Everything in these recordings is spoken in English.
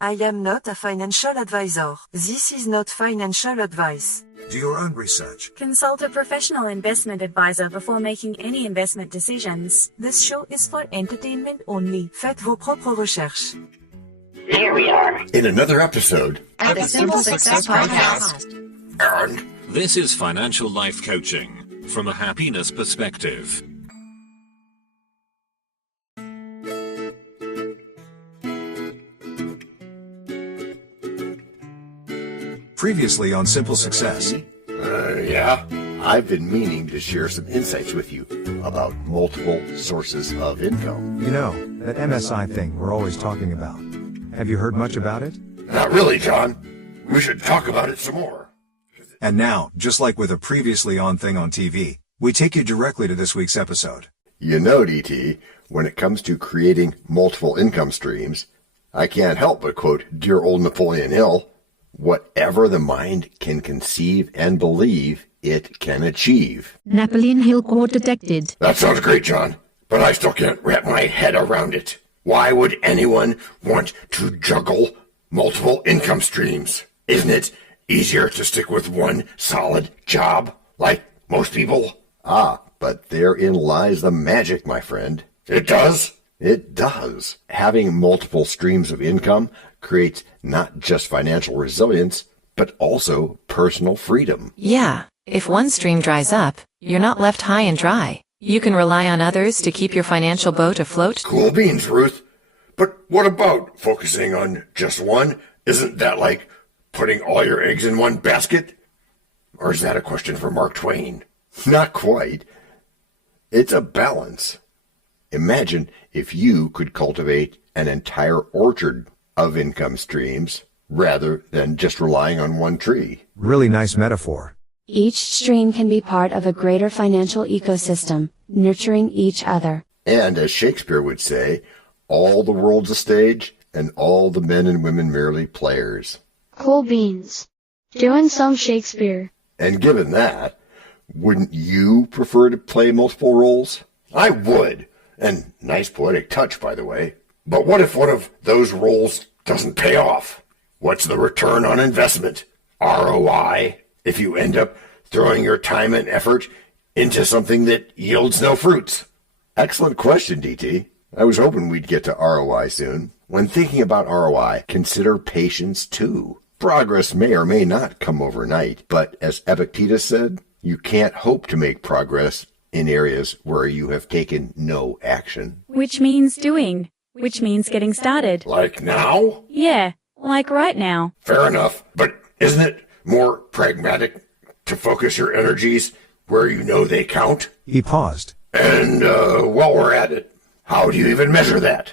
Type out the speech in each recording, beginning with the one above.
I am not a financial advisor. This is not financial advice. Do your own research. Consult a professional investment advisor before making any investment decisions. This show is for entertainment only. Faites vos propres recherches. Here we are in another episode of the Simple Success Podcast. And this is financial life coaching from a happiness perspective. Previously on Simple Success. Yeah, I've been meaning to share some insights with you about multiple sources of income. You know, that MSI thing we're always talking about. Have you heard much about it? Not really, John. We should talk about it some more. And now, just like with a previously on thing on TV, we take you directly to this week's episode. You know, DT, when it comes to creating multiple income streams, I can't help but quote dear old Napoleon Hill, whatever the mind can conceive and believe, it can achieve. Napoleon Hill quote detected. That sounds great, John, but I still can't wrap my head around it. Why would anyone want to juggle multiple income streams? Isn't it easier to stick with one solid job, like most people? Ah, but therein lies the magic, my friend. It does? It does. Having multiple streams of income creates not just financial resilience, but also personal freedom. Yeah, if one stream dries up, you're not left high and dry. You can rely on others to keep your financial boat afloat. Cool beans, Ruth. But what about focusing on just one? Isn't that like putting all your eggs in one basket? Or is that a question for Mark Twain? Not quite. It's a balance. Imagine if you could cultivate an entire orchard of income streams rather than just relying on one tree. Really nice metaphor. Each stream can be part of a greater financial ecosystem, nurturing each other. And as Shakespeare would say, all the world's a stage, and all the men and women merely players. Cool beans. Doing some Shakespeare. And given that, wouldn't you prefer to play multiple roles? I would. And nice poetic touch, by the way. But what if one of those roles doesn't pay off? What's the return on investment? ROI, if you end up throwing your time and effort into something that yields no fruits? Excellent question, DT. I was hoping we'd get to ROI soon. When thinking about ROI, consider patience too. Progress may or may not come overnight, but as Epictetus said, you can't hope to make progress in areas where you have taken no action. Which means doing. Which means getting started. Like now? Yeah, like right now. Fair enough, but isn't it more pragmatic to focus your energies where you know they count? He paused. And while we're at it, how do you even measure that?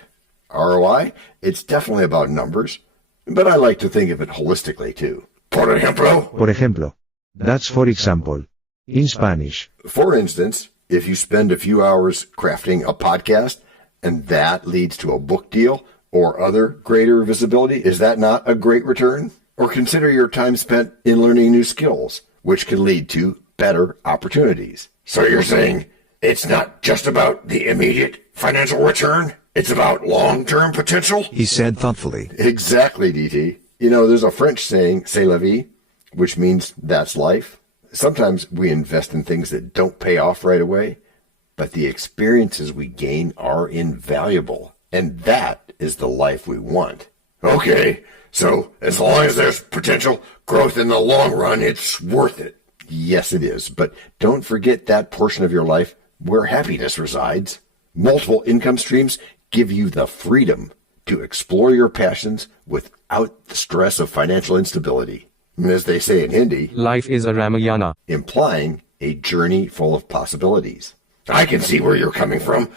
ROI? It's definitely about numbers, but I like to think of it holistically too. Por ejemplo? That's for example. In Spanish. For instance, if you spend a few hours crafting a podcast and that leads to a book deal or other greater visibility, is that not a great return? Or consider your time spent in learning new skills, which can lead to better opportunities. So you're saying it's not just about the immediate financial return? It's about long-term potential? He said thoughtfully. Exactly, DT. You know, there's a French saying, c'est la vie, which means that's life. Sometimes we invest in things that don't pay off right away, but the experiences we gain are invaluable, and that is the life we want. Okay, so as long as there's potential growth in the long run, it's worth it. Yes, it is, but don't forget that portion of your life where happiness resides. Multiple income streams give you the freedom to explore your passions without the stress of financial instability. As they say in Hindi, life is a Ramayana, implying a journey full of possibilities. I can see where you're coming from,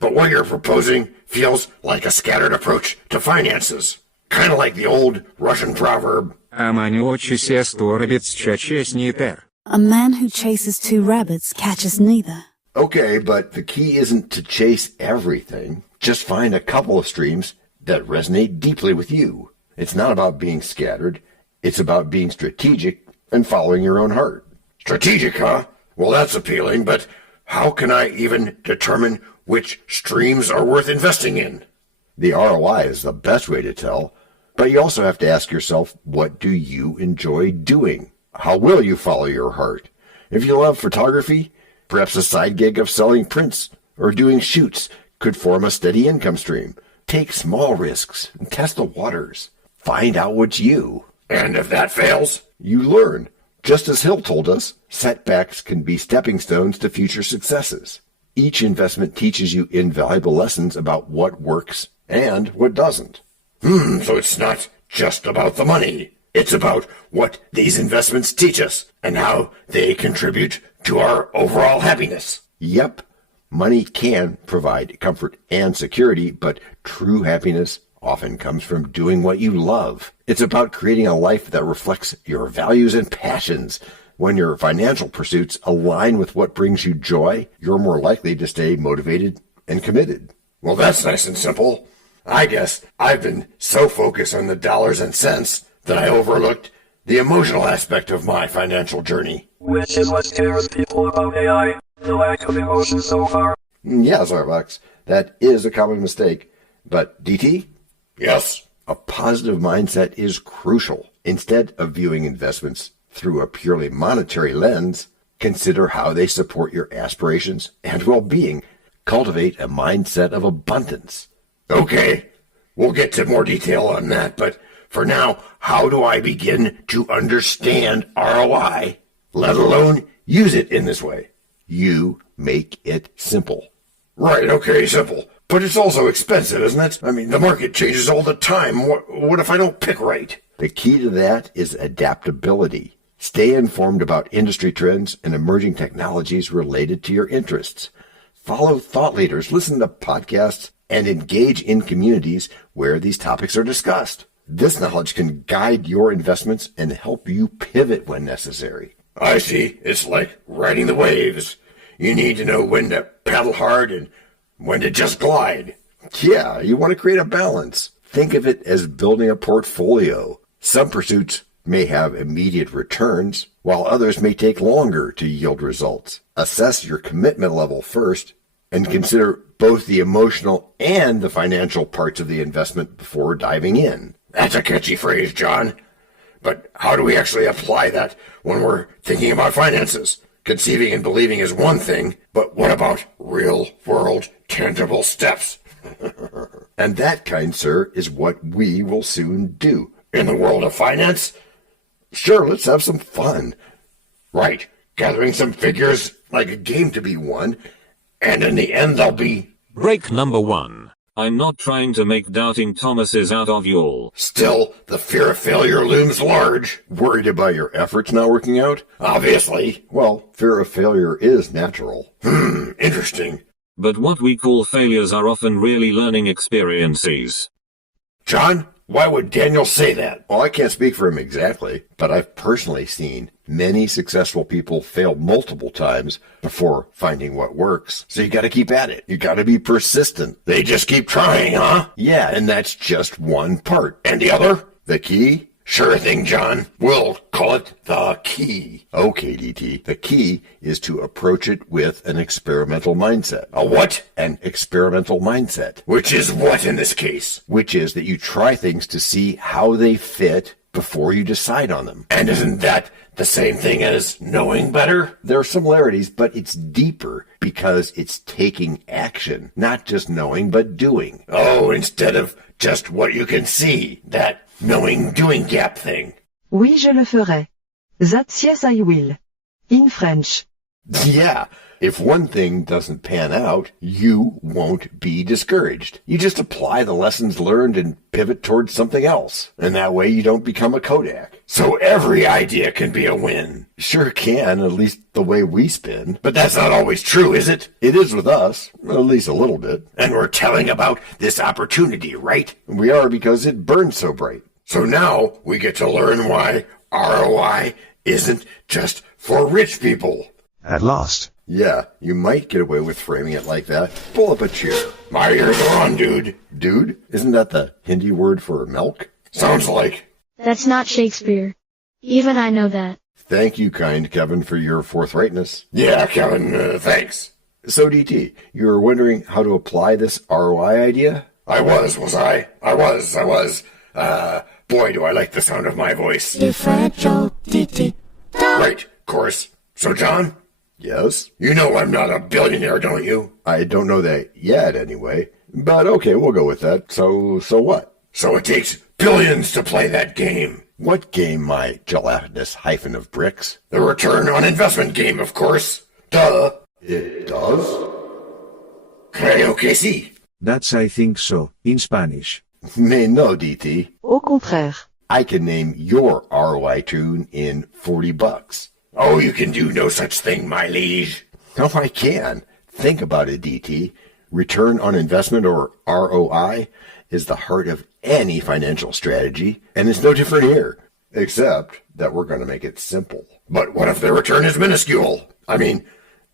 but what you're proposing feels like a scattered approach to finances. Kind of like the old Russian proverb, A man who chases two rabbits catches neither. Okay, but the key isn't to chase everything. Just find a couple of streams that resonate deeply with you. It's not about being scattered. It's about being strategic and following your own heart. Strategic, huh? Well, that's appealing, but how can I even determine which streams are worth investing in? The ROI is the best way to tell, But you also have to ask yourself, what do you enjoy doing? How will you follow your heart? If you love photography, perhaps a side gig of selling prints or doing shoots could form a steady income stream. Take small risks and test the waters. Find out what's you. And if that fails, you learn. Just as Hill told us, setbacks can be stepping stones to future successes. Each investment teaches you invaluable lessons about what works and what doesn't. So it's not just about the money. It's about what these investments teach us and how they contribute to our overall happiness. Yep, money can provide comfort and security, but true happiness often comes from doing what you love. It's about creating a life that reflects your values and passions. When your financial pursuits align with what brings you joy, you're more likely to stay motivated and committed. Well, that's nice and simple. I guess I've been so focused on the dollars and cents that I overlooked the emotional aspect of my financial journey. Which is what scares people about AI, the lack of emotion so far. Yeah, Starbucks, that is a common mistake. But DT? Yes. A positive mindset is crucial. Instead of viewing investments through a purely monetary lens, consider how they support your aspirations and well-being. Cultivate a mindset of abundance. Okay, we'll get to more detail on that, but for now, how do I begin to understand ROI, let alone use it in this way? You make it simple. Right, okay, simple. But it's also expensive, isn't it? I mean, the market changes all the time. What if I don't pick right? The key to that is adaptability. Stay informed about industry trends and emerging technologies related to your interests. Follow thought leaders, listen to podcasts, and engage in communities where these topics are discussed. This knowledge can guide your investments and help you pivot when necessary. I see. It's like riding the waves. You need to know when to paddle hard and when to just glide. Yeah, you want to create a balance. Think of it as building a portfolio. Some pursuits may have immediate returns, while others may take longer to yield results. Assess your commitment level first, and consider both the emotional and the financial parts of the investment before diving in. That's a catchy phrase, John. But how do we actually apply that when we're thinking about finances? Conceiving and believing is one thing, but what about real-world, tangible steps? And that, kind sir, is what we will soon do. In the world of finance? Sure, let's have some fun. Right, gathering some figures like a game to be won, and in the end they'll be... Break number 1. I'm not trying to make doubting Thomases out of y'all. Still, the fear of failure looms large. Worried about your efforts not working out? Obviously. Well, fear of failure is natural. Interesting. But what we call failures are often really learning experiences. John, why would Daniel say that? Well, I can't speak for him exactly, but I've personally seen many successful people fail multiple times before finding what works. So you gotta keep at it. You gotta be persistent. They just keep trying, huh? Yeah, and that's just one part. And the other? The key? Sure thing, John. We'll call it the key. Okay, DT. The key is to approach it with an experimental mindset. A what? An experimental mindset. Which is what in this case? Which is that you try things to see how they fit before you decide on them. And isn't that the same thing as knowing better? There are similarities, but it's deeper because it's taking action, not just knowing, but doing. Oh, instead of just what you can see, that knowing-doing gap thing. Oui, je le ferai. That's yes, I will. In French. Yeah, if one thing doesn't pan out, you won't be discouraged. You just apply the lessons learned and pivot towards something else. And that way you don't become a Kodak. So every idea can be a win. Sure can, at least the way we spin. But that's not always true, is it? It is with us, at least a little bit. And we're telling about this opportunity, right? We are, because it burns so bright. So now we get to learn why ROI isn't just for rich people. At last. Yeah, you might get away with framing it like that. Pull up a chair. My ears are on, dude. Dude? Isn't that the Hindi word for milk? Sounds like. That's not Shakespeare. Even I know that. Thank you, kind Kevin, for your forthrightness. Yeah, Kevin, thanks. So, DT, you were wondering how to apply this ROI idea? I was I? I was. Boy, do I like the sound of my voice. Right, course. So, John? Yes? You know I'm not a billionaire, don't you? I don't know that yet, anyway. But okay, we'll go with that. So what? So it takes billions to play that game. What game, my gelatinous hyphen of bricks? The return on investment game, of course. Duh. It does? Creo que sí. That's I think so, in Spanish. Mais no, DT. Au contraire. I can name your ROI tune in $40. Oh, you can do no such thing, my liege. No, I can. Think about it, DT. Return on investment, or ROI, is the heart of any financial strategy, and it's no different here, except that we're going to make it simple. But what if the return is minuscule? I mean,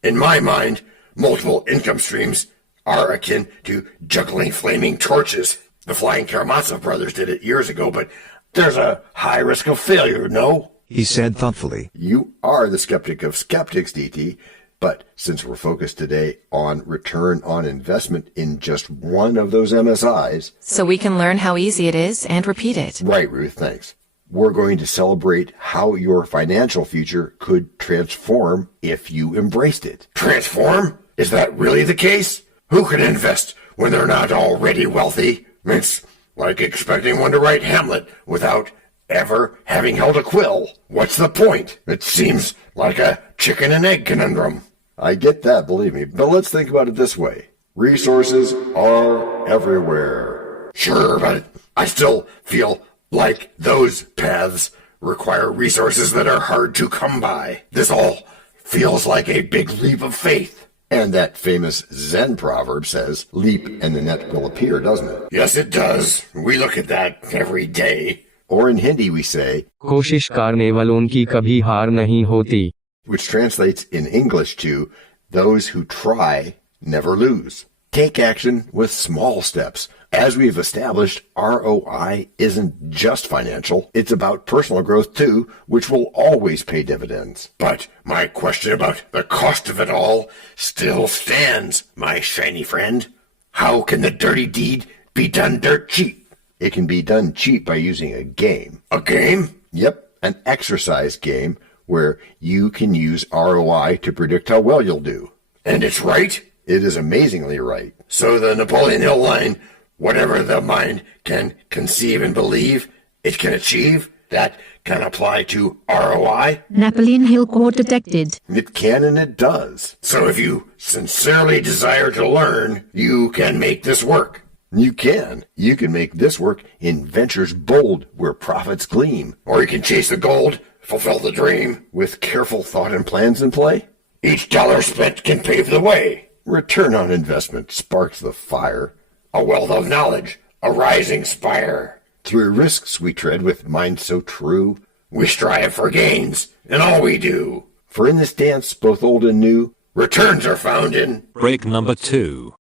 in my mind, multiple income streams are akin to juggling flaming torches. The Flying Karamazov brothers did it years ago, but there's a high risk of failure, no? He said thoughtfully. You are the skeptic of skeptics, DT. But since we're focused today on return on investment in just one of those MSIs... So we can learn how easy it is and repeat it. Right, Ruth, thanks. We're going to celebrate how your financial future could transform if you embraced it. Transform? Is that really the case? Who can invest when they're not already wealthy? It's like expecting one to write Hamlet without ever having held a quill. What's the point? It seems like a chicken and egg conundrum. I get that, believe me, but let's think about it this way. Resources are everywhere. Sure, but I still feel like those paths require resources that are hard to come by. This all feels like a big leap of faith. And that famous Zen proverb says, leap and the net will appear, doesn't it? Yes, it does. We look at that every day. Or in Hindi we say, कोशिश करने वालों की कभी हार नहीं होती. Which translates in English to, those who try never lose. Take action with small steps. As we've established, ROI isn't just financial. It's about personal growth too, which will always pay dividends. But my question about the cost of it all still stands, my shiny friend. How can the dirty deed be done dirt cheap? It can be done cheap by using a game. A game? Yep, an exercise game where you can use ROI to predict how well you'll do. And it's right? It is amazingly right. So the Napoleon Hill line, whatever the mind can conceive and believe, it can achieve, that can apply to ROI? Napoleon Hill quote detected. It can and it does. So if you sincerely desire to learn, you can make this work. You can. You can make this work in ventures bold where profits gleam. Or you can chase the gold, fulfill the dream, with careful thought and plans in play. Each dollar spent can pave the way. Return on investment sparks the fire. A wealth of knowledge, a rising spire. Through risks we tread with minds so true. We strive for gains in all we do. For in this dance, both old and new, returns are found in... Break number 2.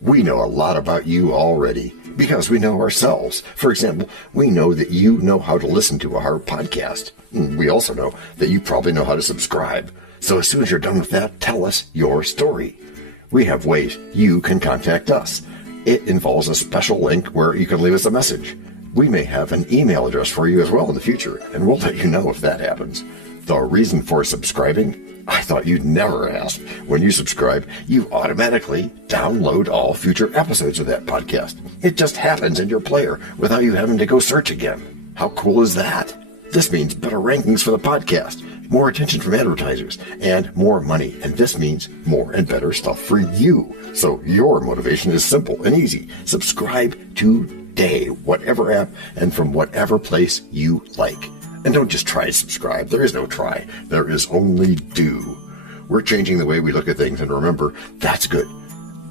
We know a lot about you already because we know ourselves. For example, we know that you know how to listen to our podcast. We also know that you probably know how to subscribe. So as soon as you're done with that, tell us your story. We have ways you can contact us. It involves a special link where you can leave us a message. We may have an email address for you as well in the future, and we'll let you know if that happens. The reason for subscribing? I thought you'd never ask. When you subscribe, you automatically download all future episodes of that podcast. It just happens in your player without you having to go search again. How cool is that? This means better rankings for the podcast, more attention from advertisers, and more money. And this means more and better stuff for you. So your motivation is simple and easy. Subscribe today, whatever app and from whatever place you like. And don't just try to subscribe. There is no try. There is only do. We're changing the way we look at things, and remember, that's good.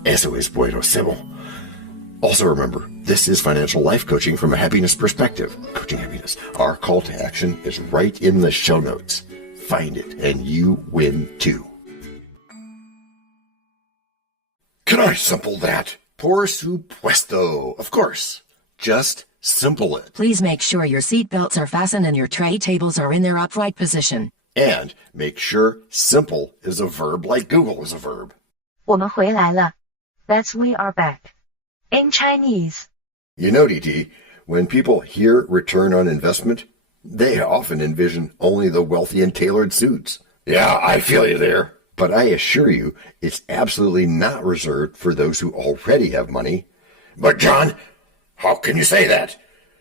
Eso es buenísimo. Also remember, this is financial life coaching from a happiness perspective. Coaching happiness. Our call to action is right in the show notes. Find it, and you win too. Can I simple that? Por supuesto. Of course. Just simple it. Please make sure your seat belts are fastened and your tray tables are in their upright position. And make sure simple is a verb like Google is a verb. 我们回来了. That's we are back. In Chinese. You know, DT, When people hear return on investment, they often envision only the wealthy and tailored suits. Yeah, I feel you there. But I assure you, it's absolutely not reserved for those who already have money. But John, how can you say that?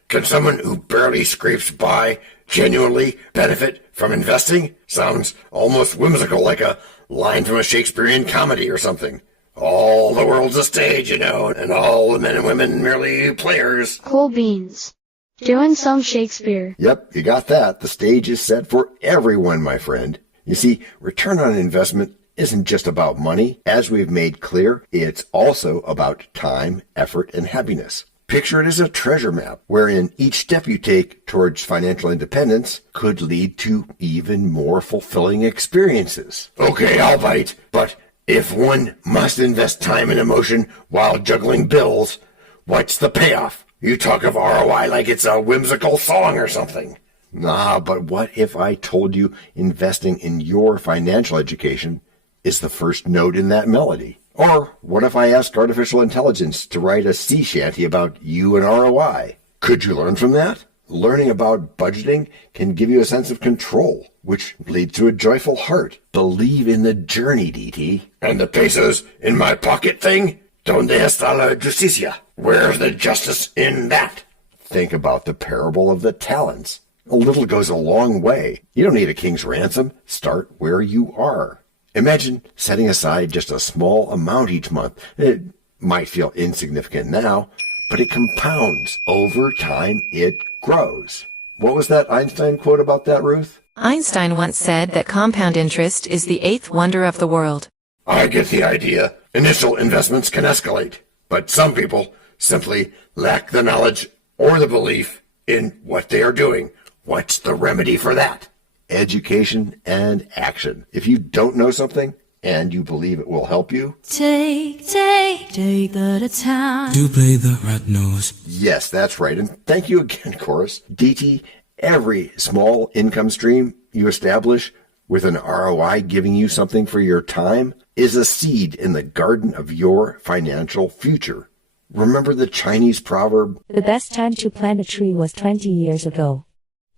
Can someone who barely scrapes by genuinely benefit from investing? Sounds almost whimsical, like a line from a Shakespearean comedy or something. All the world's a stage, you know, and all the men and women merely players. Cool beans. Doing some Shakespeare. Yep, you got that. The stage is set for everyone, my friend. You see, return on investment isn't just about money. As we've made clear, it's also about time, effort, and happiness. Picture it as a treasure map, wherein each step you take towards financial independence could lead to even more fulfilling experiences. Okay, I'll bite, but if one must invest time and emotion while juggling bills, what's the payoff? You talk of ROI like it's a whimsical song or something. Nah, but what if I told you investing in your financial education is the first note in that melody? Or what if I asked artificial intelligence to write a sea shanty about you and ROI? Could you learn from that? Learning about budgeting can give you a sense of control, which leads to a joyful heart. Believe in the journey, DT. And the pesos in my pocket thing? Donde está la justicia? Where's the justice in that? Think about the parable of the talents. A little goes a long way. You don't need a king's ransom. Start where you are. Imagine setting aside just a small amount each month. It might feel insignificant now, but it compounds. Over time, it grows. What was that Einstein quote about that, Ruth? Einstein once said that compound interest is the eighth wonder of the world. I get the idea. Initial investments can escalate, but some people simply lack the knowledge or the belief in what they are doing. What's the remedy for that? Education and action. If you don't know something and you believe it will help you, take the time. Do play the red nose. Yes, that's right. And thank you again, Chorus. DT, every small income stream you establish with an ROI giving you something for your time is a seed in the garden of your financial future. Remember the Chinese proverb? The best time to plant a tree was 20 years ago.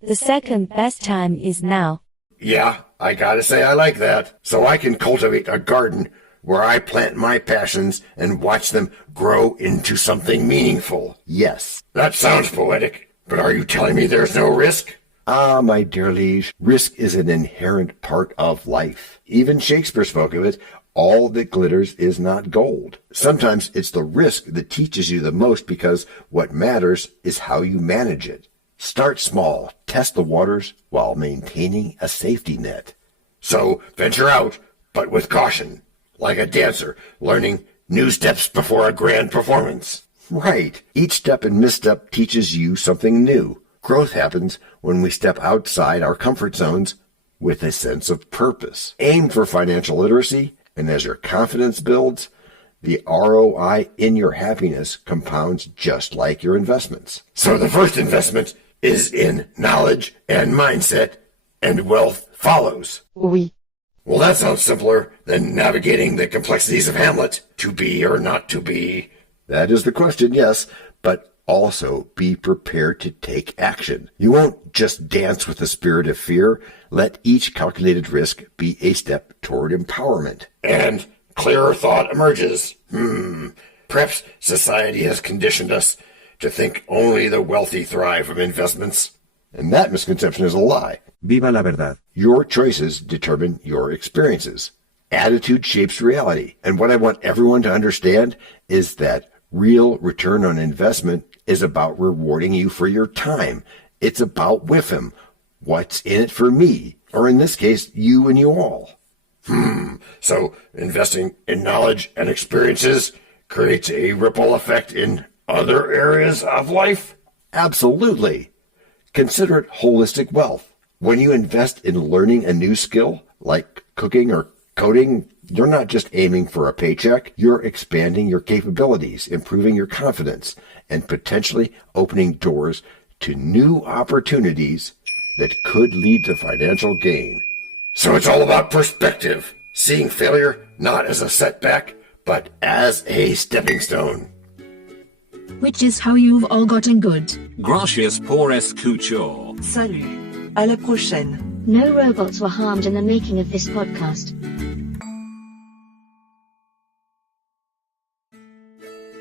The second best time is now. Yeah, I gotta say I like that. So I can cultivate a garden where I plant my passions and watch them grow into something meaningful. Yes. That sounds poetic, but are you telling me there's no risk? Ah, my dear liege, risk is an inherent part of life. Even Shakespeare spoke of it. All that glitters is not gold. Sometimes it's the risk that teaches you the most because what matters is how you manage it. Start small, test the waters while maintaining a safety net. So venture out, but with caution, like a dancer learning new steps before a grand performance. Right. Each step and misstep teaches you something new. Growth happens when we step outside our comfort zones with a sense of purpose. Aim for financial literacy, and as your confidence builds, the ROI in your happiness compounds just like your investments. So the first investment is in knowledge and mindset, and wealth follows. Oui. Well, that sounds simpler than navigating the complexities of Hamlet. To be or not to be. That is the question, yes, but also be prepared to take action. You won't just dance with the spirit of fear. Let each calculated risk be a step toward empowerment. And clearer thought emerges. Perhaps society has conditioned us to think only the wealthy thrive from investments. And that misconception is a lie. Viva la verdad. Your choices determine your experiences. Attitude shapes reality. And what I want everyone to understand is that real return on investment is about rewarding you for your time. It's about WIFM. What's in it for me? Or in this case, you and you all. So investing in knowledge and experiences creates a ripple effect in other areas of life? Absolutely. Consider it holistic wealth. When you invest in learning a new skill, like cooking or coding, you're not just aiming for a paycheck. You're expanding your capabilities, improving your confidence, and potentially opening doors to new opportunities that could lead to financial gain. So it's all about perspective, seeing failure not as a setback, but as a stepping stone. which is how you've all gotten good. Gracias por escuchar. Salut. À la prochaine. No robots were harmed in the making of this podcast.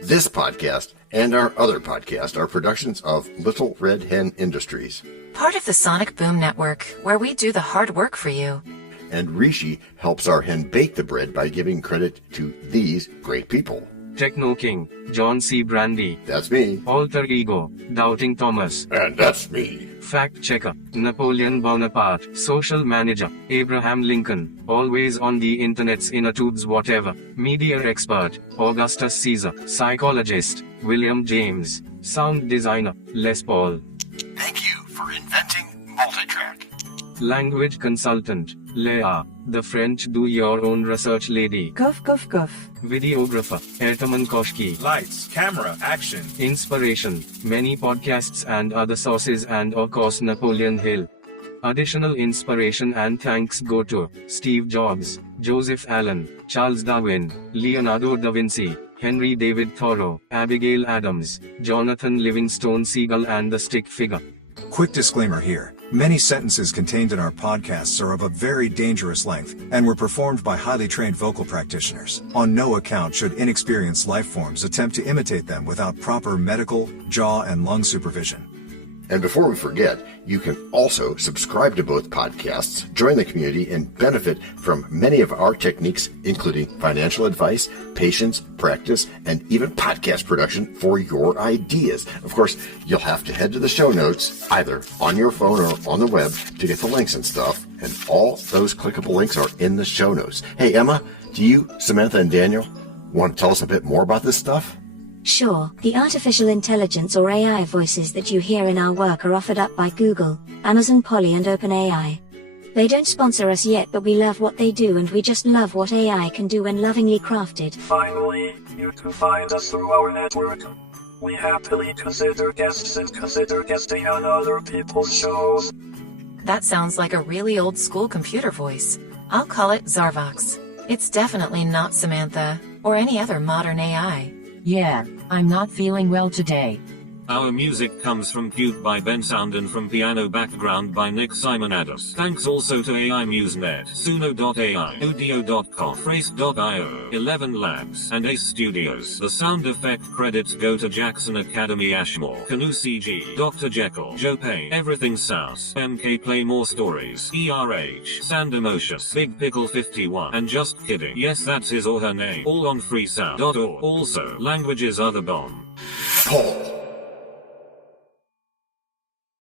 This podcast and our other podcast are productions of Little Red Hen Industries. Part of the Sonic Boom Network, where we do the hard work for you. And Rishi helps our hen bake the bread by giving credit to these great people. Techno King, John Brandy. That's me. Alter Ego, Doubting Thomas. And that's me. Fact Checker, Napoleon Bonaparte. Social Manager, Abraham Lincoln. Always on the internet's inner tubes whatever. Media Expert, Augustus Caesar. Psychologist, William James. Sound Designer, Les Paul. Thank you for inventing multitrack. Language Consultant, Leah, the French do-your-own research lady. Cough, cough, cough. Videographer, Ertaman Koshki. Lights, camera, action. Inspiration, many podcasts and other sources and of course Napoleon Hill. Additional inspiration and thanks go to Steve Jobs, Joseph Allen, Charles Darwin, Leonardo da Vinci, Henry David Thoreau, Abigail Adams, Jonathan Livingstone Seagull and the Stick Figure. Quick disclaimer here. Many sentences contained in our podcasts are of a very dangerous length, and were performed by highly trained vocal practitioners. On no account should inexperienced life forms attempt to imitate them without proper medical, jaw, and lung supervision. And before we forget, you can also subscribe to both podcasts, join the community, and benefit from many of our techniques, including financial advice, patience, practice, and even podcast production for your ideas. Of course, you'll have to head to the show notes, either on your phone or on the web, to get the links and stuff. And all those clickable links are in the show notes. Hey, Emma, do you, Samantha, and Daniel want to tell us a bit more about this stuff? Sure, the artificial intelligence or AI voices that you hear in our work are offered up by Google, Amazon Polly and OpenAI. They don't sponsor us yet, but we love what they do and we just love what AI can do when lovingly crafted. Finally, you can find us through our network. We happily consider guests and consider guesting on other people's shows. That sounds like a really old school computer voice. I'll call it Zarvox. It's definitely not Samantha, or any other modern AI. Yeah, I'm not feeling well today. Our music comes from Cute by Ben Sound and from Piano Background by Nick Simonados. Thanks also to AI MuseNet, Suno.ai, Audio.com, Phrase.io, ElevenLabs, and Ace Studios. The sound effect credits go to Jackson Academy Ashmore, Canoe CG, Dr. Jekyll, Joe Payne, Everything South, MK Play More Stories, ERH, Sand Emotions, Big Pickle 51, and Just Kidding. Yes, that's his or her name. All on freesound.org. Also, languages are the bomb. Paul.